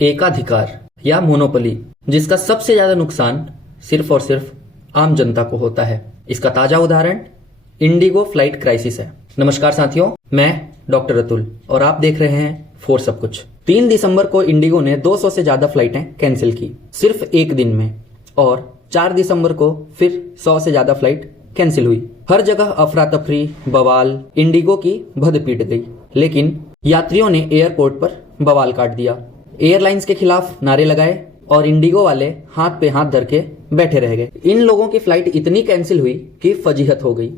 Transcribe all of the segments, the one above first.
एकाधिकार या मोनोपोली, जिसका सबसे ज्यादा नुकसान सिर्फ और सिर्फ आम जनता को होता है। इसका ताजा उदाहरण इंडिगो फ्लाइट क्राइसिस है। नमस्कार साथियों, मैं डॉक्टर अतुल और आप देख रहे हैं फोर सब कुछ। 3 दिसंबर को इंडिगो ने 200 से ज्यादा फ्लाइटें कैंसिल की सिर्फ एक दिन में, और 4 दिसंबर को फिर 100 से ज्यादा फ्लाइट कैंसिल हुई। हर जगह अफरा तफरी, बवाल, इंडिगो की भद पीट गई, लेकिन यात्रियों ने एयरपोर्ट पर बवाल काट दिया, एयरलाइंस के खिलाफ नारे लगाए और इंडिगो वाले हाथ पे हाथ धर के बैठे रह गए। इन लोगों की फ्लाइट इतनी कैंसिल हुई कि फजीहत हो गई।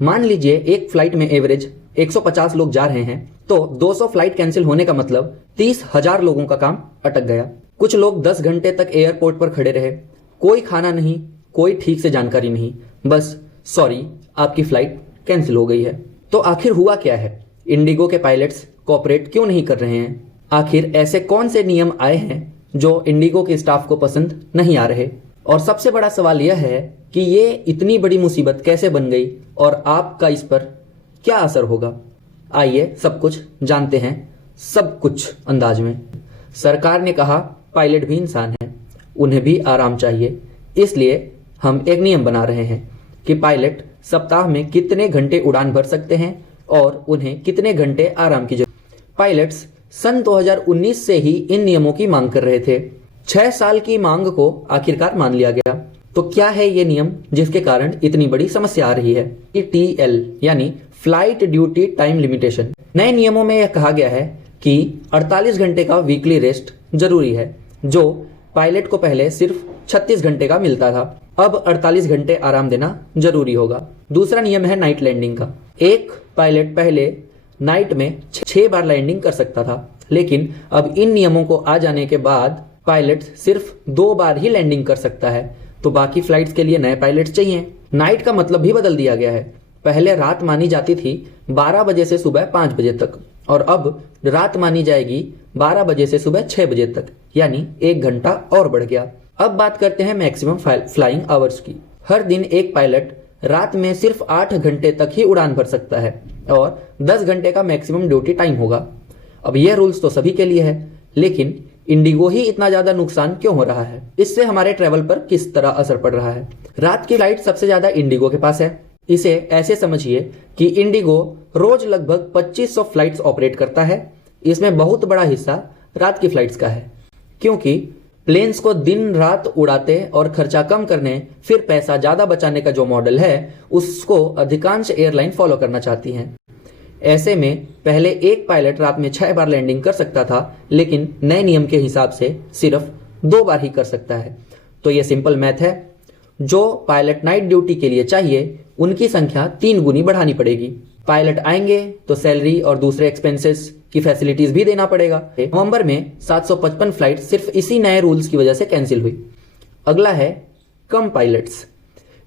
मान लीजिए एक फ्लाइट में एवरेज 150 लोग जा रहे हैं, तो 200 फ्लाइट कैंसिल होने का मतलब 30,000 लोगों का काम अटक गया। कुछ लोग 10 घंटे तक एयरपोर्ट पर खड़े रहे, कोई खाना नहीं, कोई ठीक से जानकारी नहीं, बस सॉरी आपकी फ्लाइट कैंसिल हो गई है। तो आखिर हुआ क्या है? इंडिगो के पायलट्स कोऑपरेट क्यों नहीं कर रहे हैं? आखिर ऐसे कौन से नियम आए हैं जो इंडिगो के स्टाफ को पसंद नहीं आ रहे? और सबसे बड़ा सवाल यह है कि ये इतनी बड़ी मुसीबत कैसे बन गई और आपका इस पर क्या असर होगा? आइए सब कुछ जानते हैं, सब कुछ अंदाज में। सरकार ने कहा पायलट भी इंसान हैं, उन्हें भी आराम चाहिए, इसलिए हम एक नियम बना रहे हैं कि पायलट सप्ताह में कितने घंटे उड़ान भर सकते हैं और उन्हें कितने घंटे आराम की जरूरत। पायलट्स सन 2019 से ही इन नियमों की मांग कर रहे थे। 6 साल की मांग को आखिरकार मान लिया गया। तो क्या है ये नियम जिसके कारण इतनी बड़ी समस्या आ रही है? TTL यानी फ्लाइट ड्यूटी टाइम लिमिटेशन। नए नियमों में यह कहा गया है कि 48 घंटे का वीकली रेस्ट जरूरी है, जो पायलट को पहले सिर्फ 36 घंटे का मिलता था, अब 48 घंटे आराम देना जरूरी होगा। दूसरा नियम है नाइट लैंडिंग का। एक पायलट पहले नाइट में 6 बार लैंडिंग कर सकता था, लेकिन अब इन नियमों को आ जाने के बाद पायलट सिर्फ 2 बार ही लैंडिंग कर सकता है, तो बाकी फ्लाइट्स के लिए नए पायलट चाहिए। नाइट का मतलब भी बदल दिया गया है। पहले रात मानी जाती थी 12 बजे से सुबह 5 बजे तक, और अब रात मानी जाएगी 12 बजे से सुबह 6 बजे तक, यानी 1 घंटा और बढ़ गया। अब बात करते हैं मैक्सिमम फ्लाइंग आवर्स की। हर दिन एक पायलट रात में सिर्फ 8 घंटे तक ही उड़ान भर सकता है और 10 घंटे का मैक्सिमम ड्यूटी टाइम होगा। अब यह रूल्स तो सभी के लिए है, लेकिन इंडिगो ही इतना ज्यादा नुकसान क्यों हो रहा है? इससे हमारे ट्रेवल पर किस तरह असर पड़ रहा है? रात की फ्लाइट सबसे ज्यादा इंडिगो के पास है। इसे ऐसे समझिए कि इंडिगो रोज लगभग 2500 फ्लाइट्स ऑपरेट करता है। इसमें बहुत बड़ा हिस्सा रात की फ्लाइट्स का है, क्योंकि प्लेन्स को दिन रात उड़ाते और खर्चा कम करने, फिर पैसा ज्यादा बचाने का जो मॉडल है, उसको अधिकांश एयरलाइन फॉलो करना चाहती हैं। ऐसे में पहले एक पायलट रात में 6 बार लैंडिंग कर सकता था, लेकिन नए नियम के हिसाब से सिर्फ 2 बार ही कर सकता है। तो ये सिंपल मैथ है। जो पायलट नाइट ड्यूटी के लिए चाहिए, उनकी संख्या 3 गुनी बढ़ानी पड़ेगी। पायलट आएंगे तो सैलरी और दूसरे एक्सपेंसेस की फैसिलिटीज भी देना पड़ेगा। नवंबर में 755 फ्लाइट सिर्फ इसी नए रूल्स की वजह से कैंसिल हुई। अगला है कम पायलट्स।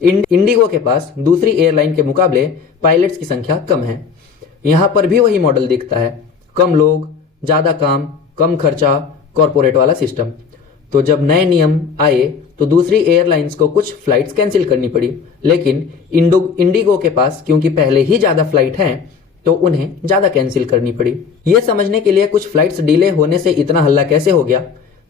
इंडिगो के पास दूसरी एयरलाइन के मुकाबले पायलट्स की संख्या कम है। यहां पर भी वही मॉडल दिखता है, कम लोग, ज्यादा काम, कम खर्चा, कॉर्पोरेट वाला सिस्टम। तो जब नए नियम आए तो दूसरी एयरलाइंस को कुछ फ्लाइट्स कैंसिल करनी पड़ी, लेकिन इंडिगो के पास क्योंकि पहले ही ज्यादा फ्लाइट हैं, तो उन्हें ज्यादा कैंसिल करनी पड़ी। यह समझने के लिए कुछ फ्लाइट्स डिले होने से इतना हल्ला कैसे हो गया,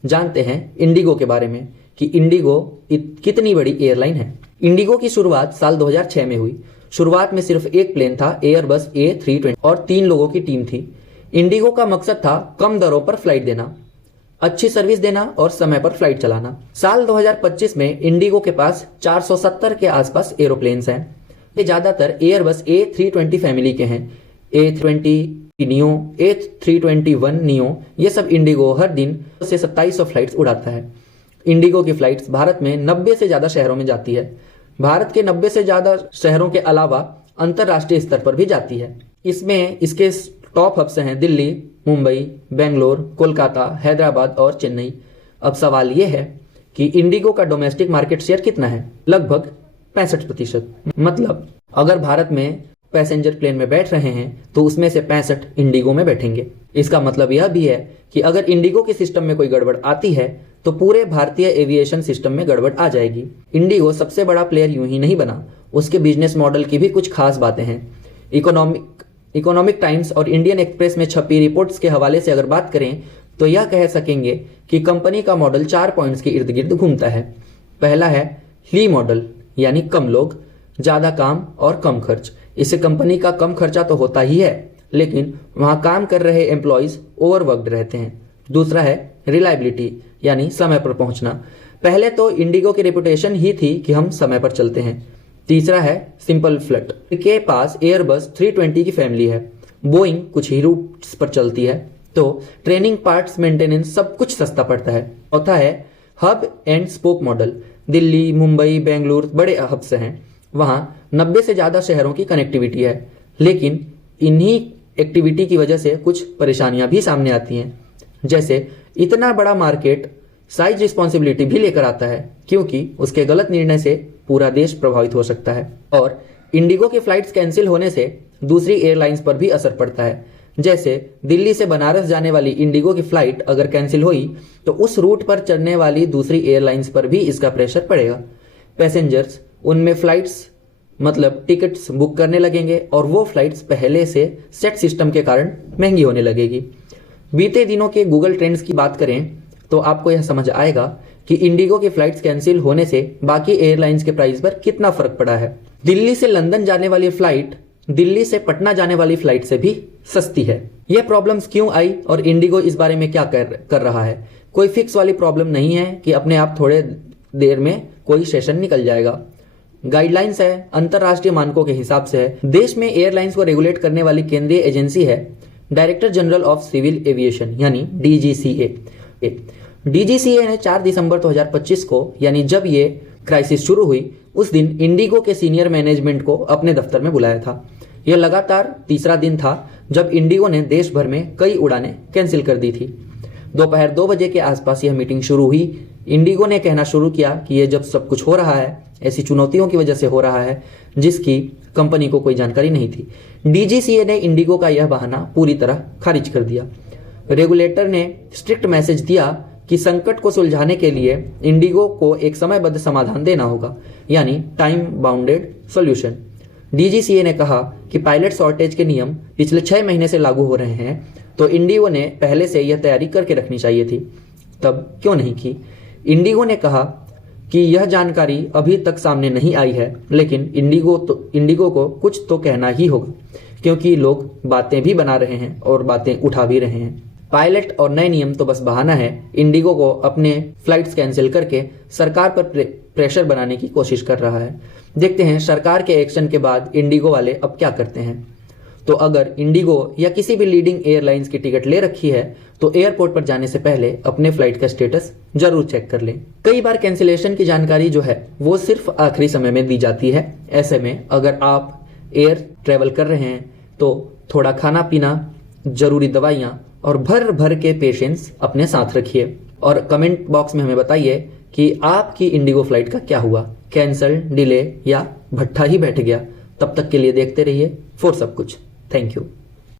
जानते हैं इंडिगो के बारे में कि इंडिगो कितनी बड़ी एयरलाइन है। इंडिगो की शुरुआत साल 2006 में हुई। शुरुआत में सिर्फ एक प्लेन था, एयरबस A320, और 3 लोगों की टीम थी। इंडिगो का मकसद था कम दरों पर फ्लाइट देना, अच्छी सर्विस देना और समय पर फ्लाइट चलाना। साल 2025 में इंडिगो के पास 470 के आसपास एरोप्लेन्स हैं। ये ज्यादातर एयरबस A320 फैमिली के हैं। A320 नियो, A321 नियो, ये सब इंडिगो हर दिन से 2700 फ्लाइट्स उड़ाता है। इंडिगो की फ्लाइट्स भारत में 90 से ज्यादा शहरों में जाती है। भारत के 90 से ज्यादा शहरों के अलावा अंतरराष्ट्रीय स्तर पर भी जाती है। इसमें इसके टॉप हब्स हैं दिल्ली, मुंबई, बेंगलोर, कोलकाता, हैदराबाद और चेन्नई। अब सवाल यह है कि इंडिगो का डोमेस्टिक मार्केट शेयर कितना है? लगभग 65%। मतलब अगर भारत में पैसेंजर प्लेन में बैठ रहे हैं तो उसमें से 65 इंडिगो में बैठेंगे। इसका मतलब यह भी है कि अगर इंडिगो के सिस्टम में कोई गड़बड़ आती है तो पूरे भारतीय एविएशन सिस्टम में गड़बड़ आ जाएगी। इंडिगो सबसे बड़ा प्लेयर यूं ही नहीं बना, उसके बिजनेस मॉडल की भी कुछ खास बातें हैं। इकोनॉमिक टाइम्स और इंडियन एक्सप्रेस में छपी रिपोर्ट्स के हवाले से अगर बात करें तो यह कह सकेंगे कि कंपनी का मॉडल 4 पॉइंट्स के इर्द गिर्द घूमता है। पहला है ली मॉडल, यानी कम लोग, ज्यादा काम और कम खर्च। इससे कंपनी का कम खर्चा तो होता ही है, लेकिन वहां काम कर रहे एम्प्लॉयज ओवरवर्कड रहते हैं। दूसरा है रिलायबिलिटी, यानी समय पर पहुंचना। पहले तो इंडिगो की रेपुटेशन ही थी कि हम समय पर चलते हैं। तीसरा है सिंपल फ्लट, के पास एयरबस 320 की फैमिली है, बोइंग कुछ ही रूट्स पर चलती है, तो ट्रेनिंग, पार्ट्स, मेंटेनेंस सब कुछ सस्ता पड़ता है। चौथा है hub and spoke model. Delhi, Mumbai, Bengaluru बड़े हब्स हैं, वहां 90 से ज्यादा शहरों की कनेक्टिविटी है, लेकिन इन्हीं एक्टिविटी की वजह से कुछ परेशानियां भी सामने आती हैं। जैसे इतना बड़ा मार्केट साइज रिस्पॉन्सिबिलिटी भी लेकर आता है, क्योंकि उसके गलत निर्णय से पूरा देश प्रभावित हो सकता है। और इंडिगो की फ्लाइट्स कैंसिल होने से दूसरी एयरलाइंस पर भी असर पड़ता है। जैसे दिल्ली से बनारस जाने वाली इंडिगो की फ्लाइट अगर कैंसिल हुई तो उस रूट पर चलने वाली दूसरी एयरलाइंस पर भी इसका प्रेशर पड़ेगा। पैसेंजर्स उनमें फ्लाइट्स मतलब टिकट्स बुक करने लगेंगे और वो फ्लाइट्स पहले से सेट सिस्टम के कारण महंगी होने लगेगी। बीते दिनों के गूगल ट्रेंड्स की बात करें तो आपको यह समझ आएगा कि इंडिगो की फ्लाइट्स कैंसिल होने से बाकी एयरलाइंस के प्राइस पर कितना फर्क पड़ा है। दिल्ली से लंदन जाने वाली फ्लाइट दिल्ली से पटना जाने वाली फ्लाइट से भी सस्ती है। यह प्रॉब्लम्स क्यों आई और इंडिगो इस बारे में क्या कर रहा है? कोई फिक्स वाली प्रॉब्लम नहीं है कि अपने आप थोड़े देर में कोई सेशन निकल जाएगा। गाइडलाइंस है, अंतरराष्ट्रीय मानकों के हिसाब से है। देश में एयरलाइंस को रेगुलेट करने वाली केंद्रीय एजेंसी है director general of civil aviation, यानी डीजीसीए। डीजीसीए ने 4 दिसंबर 2025 को, यानी जब ये क्राइसिस शुरू हुई, उस दिन इंडिगो के सीनियर मैनेजमेंट को अपने दफ्तर में बुलाया था। यह लगातार तीसरा दिन था जब इंडिगो ने देश भर में कई उड़ानें कैंसिल कर दी थी। दोपहर 2 बजे के आसपास यह मीटिंग शुरू हुई। इंडिगो ने कहना शुरू किया कि यह जब सब कुछ हो रहा है ऐसी चुनौतियों की वजह से हो रहा है जिसकी कंपनी को कोई जानकारी नहीं थी। डीजीसीए ने इंडिगो का यह बहाना पूरी तरह खारिज कर दिया। रेगुलेटर ने स्ट्रिक्ट मैसेज दिया कि संकट को सुलझाने के लिए इंडिगो को एक समयबद्ध समाधान देना होगा, यानी टाइम बाउंडेड सॉल्यूशन। डीजीसीए ने कहा कि पायलट शॉर्टेज के नियम पिछले 6 महीने से लागू हो रहे हैं, तो इंडिगो ने पहले से यह तैयारी करके रखनी चाहिए थी। तब क्यों नहीं की? इंडिगो ने कहा कि यह जानकारी अभी तक सामने नहीं आई है, लेकिन इंडिगो को कुछ तो कहना ही होगा, क्योंकि लोग बातें भी बना रहे हैं और बातें उठा भी रहे हैं। पायलट और नए नियम तो बस बहाना है। इंडिगो को अपने फ्लाइट्स कैंसिल करके सरकार पर प्रेशर बनाने की कोशिश कर रहा है। देखते हैं सरकार के एक्शन के बाद इंडिगो वाले अब क्या करते हैं। तो अगर इंडिगो या किसी भी लीडिंग एयरलाइंस की टिकट ले रखी है तो एयरपोर्ट पर जाने से पहले अपने फ्लाइट का स्टेटस जरूर चेक कर लें। कई बार कैंसिलेशन की जानकारी जो है वो सिर्फ आखिरी समय में दी जाती है। ऐसे में अगर आप एयर ट्रेवल कर रहे हैं तो थोड़ा खाना पीना, जरूरी दवाइयां और भर भर के पेशेंस अपने साथ रखिए। और कमेंट बॉक्स में हमें बताइए कि आपकी इंडिगो फ्लाइट का क्या हुआ, कैंसल, डिले या भट्ठा ही बैठ गया। तब तक के लिए देखते रहिए फॉर सब कुछ। Thank you.